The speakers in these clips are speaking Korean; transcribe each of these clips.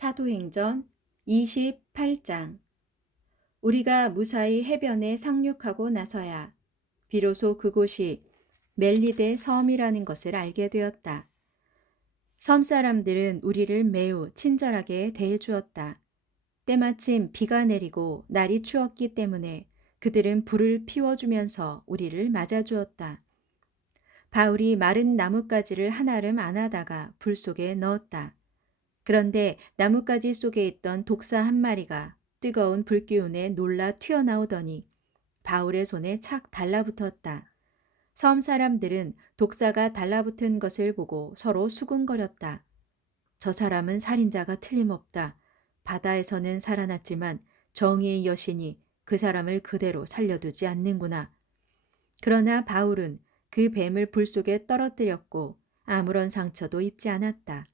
사도행전 28장. 우리가 무사히 해변에 상륙하고 나서야 비로소 그곳이 멜리데 섬이라는 것을 알게 되었다. 섬 사람들은 우리를 매우 친절하게 대해주었다. 때마침 비가 내리고 날이 추웠기 때문에 그들은 불을 피워주면서 우리를 맞아주었다. 바울이 마른 나뭇가지를 한아름 안아다가 불 속에 넣었다. 그런데 나뭇가지 속에 있던 독사 한 마리가 뜨거운 불기운에 놀라 튀어나오더니 바울의 손에 착 달라붙었다. 섬 사람들은 독사가 달라붙은 것을 보고 서로 수군거렸다. 저 사람은 살인자가 틀림없다. 바다에서는 살아났지만 정의의 여신이 그 사람을 그대로 살려두지 않는구나. 그러나 바울은 그 뱀을 불 속에 떨어뜨렸고 아무런 상처도 입지 않았다.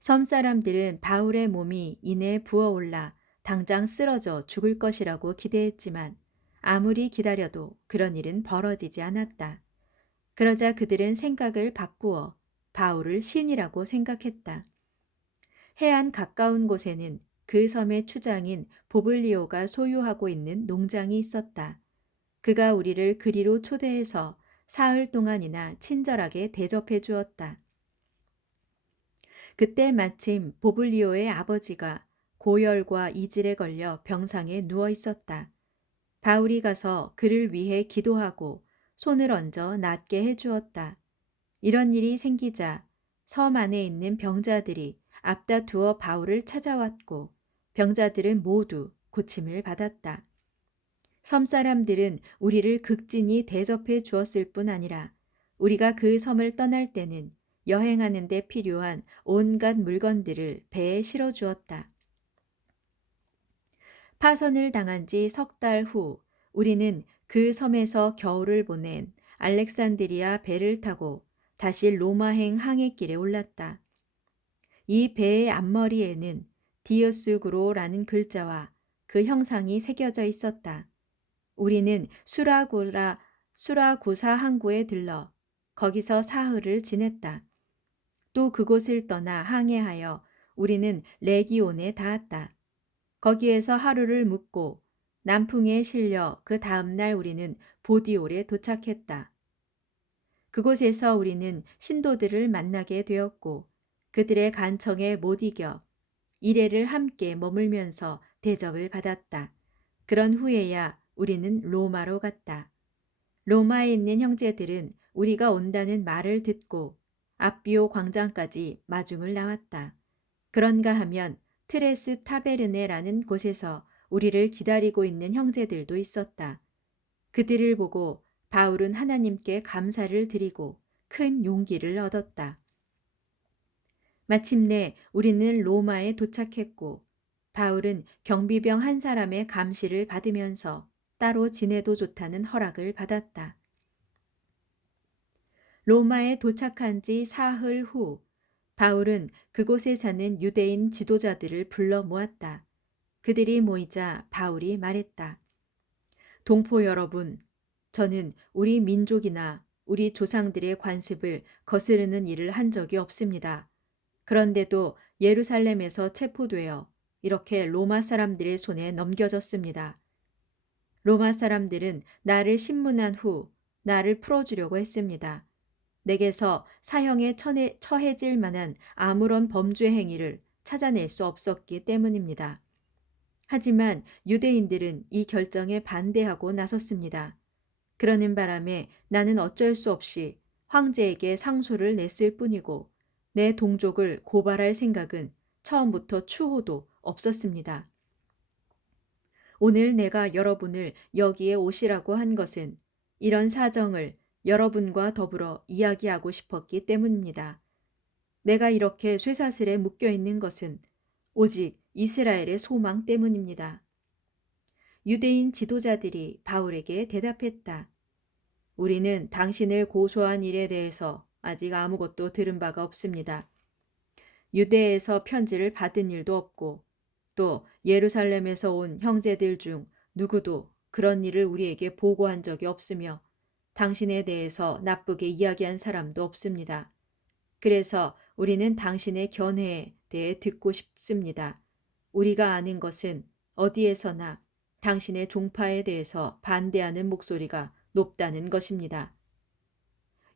섬 사람들은 바울의 몸이 이내 부어올라 당장 쓰러져 죽을 것이라고 기대했지만 아무리 기다려도 그런 일은 벌어지지 않았다. 그러자 그들은 생각을 바꾸어 바울을 신이라고 생각했다. 해안 가까운 곳에는 그 섬의 추장인 보블리오가 소유하고 있는 농장이 있었다. 그가 우리를 그리로 초대해서 사흘 동안이나 친절하게 대접해 주었다. 그때 마침 보블리오의 아버지가 고열과 이질에 걸려 병상에 누워 있었다. 바울이 가서 그를 위해 기도하고 손을 얹어 낫게 해주었다. 이런 일이 생기자 섬 안에 있는 병자들이 앞다투어 바울을 찾아왔고 병자들은 모두 고침을 받았다. 섬 사람들은 우리를 극진히 대접해 주었을 뿐 아니라 우리가 그 섬을 떠날 때는 여행하는 데 필요한 온갖 물건들을 배에 실어 주었다. 파선을 당한 지 석 달 후 우리는 그 섬에서 겨울을 보낸 알렉산드리아 배를 타고 다시 로마행 항해길에 올랐다. 이 배의 앞머리에는 디어스구로라는 글자와 그 형상이 새겨져 있었다. 우리는 수라구사 항구에 들러 거기서 사흘을 지냈다. 또 그곳을 떠나 항해하여 우리는 레기온에 닿았다. 거기에서 하루를 묵고 남풍에 실려 그 다음날 우리는 보디올에 도착했다. 그곳에서 우리는 신도들을 만나게 되었고 그들의 간청에 못 이겨 이래를 함께 머물면서 대접을 받았다. 그런 후에야 우리는 로마로 갔다. 로마에 있는 형제들은 우리가 온다는 말을 듣고 앞비오 광장까지 마중을 나왔다. 그런가 하면 트레스 타베르네라는 곳에서 우리를 기다리고 있는 형제들도 있었다. 그들을 보고 바울은 하나님께 감사를 드리고 큰 용기를 얻었다. 마침내 우리는 로마에 도착했고 바울은 경비병 한 사람의 감시를 받으면서 따로 지내도 좋다는 허락을 받았다. 로마에 도착한 지 사흘 후 바울은 그곳에 사는 유대인 지도자들을 불러 모았다. 그들이 모이자 바울이 말했다. 동포 여러분, 저는 우리 민족이나 우리 조상들의 관습을 거스르는 일을 한 적이 없습니다. 그런데도 예루살렘에서 체포되어 이렇게 로마 사람들의 손에 넘겨졌습니다. 로마 사람들은 나를 신문한 후 나를 풀어주려고 했습니다. 내게서 사형에 처해질 만한 아무런 범죄 행위를 찾아낼 수 없었기 때문입니다. 하지만 유대인들은 이 결정에 반대하고 나섰습니다. 그러는 바람에 나는 어쩔 수 없이 황제에게 상소를 냈을 뿐이고 내 동족을 고발할 생각은 처음부터 추호도 없었습니다. 오늘 내가 여러분을 여기에 오시라고 한 것은 이런 사정을 여러분과 더불어 이야기하고 싶었기 때문입니다. 내가 이렇게 쇠사슬에 묶여 있는 것은 오직 이스라엘의 소망 때문입니다. 유대인 지도자들이 바울에게 대답했다. 우리는 당신을 고소한 일에 대해서 아직 아무것도 들은 바가 없습니다. 유대에서 편지를 받은 일도 없고 또 예루살렘에서 온 형제들 중 누구도 그런 일을 우리에게 보고한 적이 없으며 당신에 대해서 나쁘게 이야기한 사람도 없습니다. 그래서 우리는 당신의 견해에 대해 듣고 싶습니다. 우리가 아는 것은 어디에서나 당신의 종파에 대해서 반대하는 목소리가 높다는 것입니다.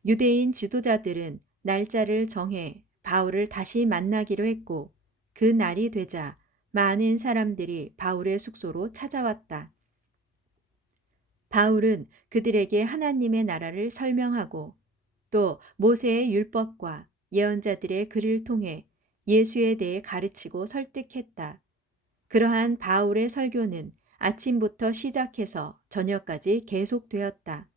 유대인 지도자들은 날짜를 정해 바울을 다시 만나기로 했고 그 날이 되자 많은 사람들이 바울의 숙소로 찾아왔다. 바울은 그들에게 하나님의 나라를 설명하고 또 모세의 율법과 예언자들의 글을 통해 예수에 대해 가르치고 설득했다. 그러한 바울의 설교는 아침부터 시작해서 저녁까지 계속되었다.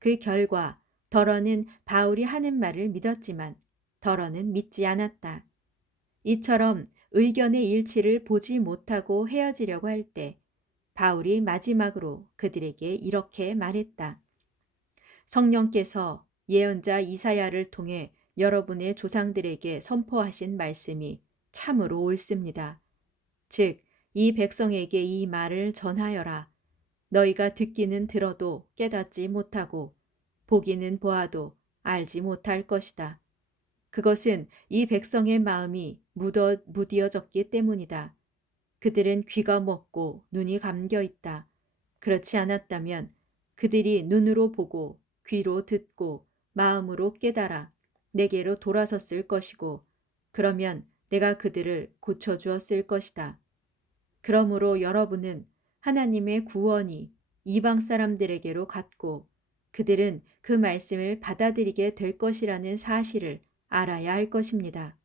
그 결과 더러는 바울이 하는 말을 믿었지만 더러는 믿지 않았다. 이처럼 의견의 일치를 보지 못하고 헤어지려고 할 때 바울이 마지막으로 그들에게 이렇게 말했다. 성령께서 예언자 이사야를 통해 여러분의 조상들에게 선포하신 말씀이 참으로 옳습니다. 즉, 이 백성에게 이 말을 전하여라. 너희가 듣기는 들어도 깨닫지 못하고 보기는 보아도 알지 못할 것이다. 그것은 이 백성의 마음이 무디어졌기 때문이다. 그들은 귀가 먹고 눈이 감겨 있다. 그렇지 않았다면 그들이 눈으로 보고 귀로 듣고 마음으로 깨달아 내게로 돌아섰을 것이고 그러면 내가 그들을 고쳐주었을 것이다. 그러므로 여러분은 하나님의 구원이 이방 사람들에게로 갔고 그들은 그 말씀을 받아들이게 될 것이라는 사실을 알아야 할 것입니다.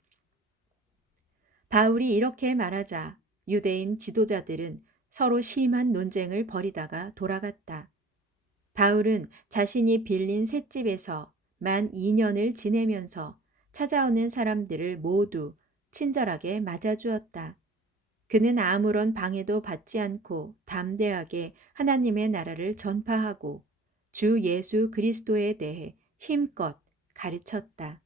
바울이 이렇게 말하자 유대인 지도자들은 서로 심한 논쟁을 벌이다가 돌아갔다. 바울은 자신이 빌린 셋집에서 만 2년을 지내면서 찾아오는 사람들을 모두 친절하게 맞아주었다. 그는 아무런 방해도 받지 않고 담대하게 하나님의 나라를 전파하고 주 예수 그리스도에 대해 힘껏 가르쳤다.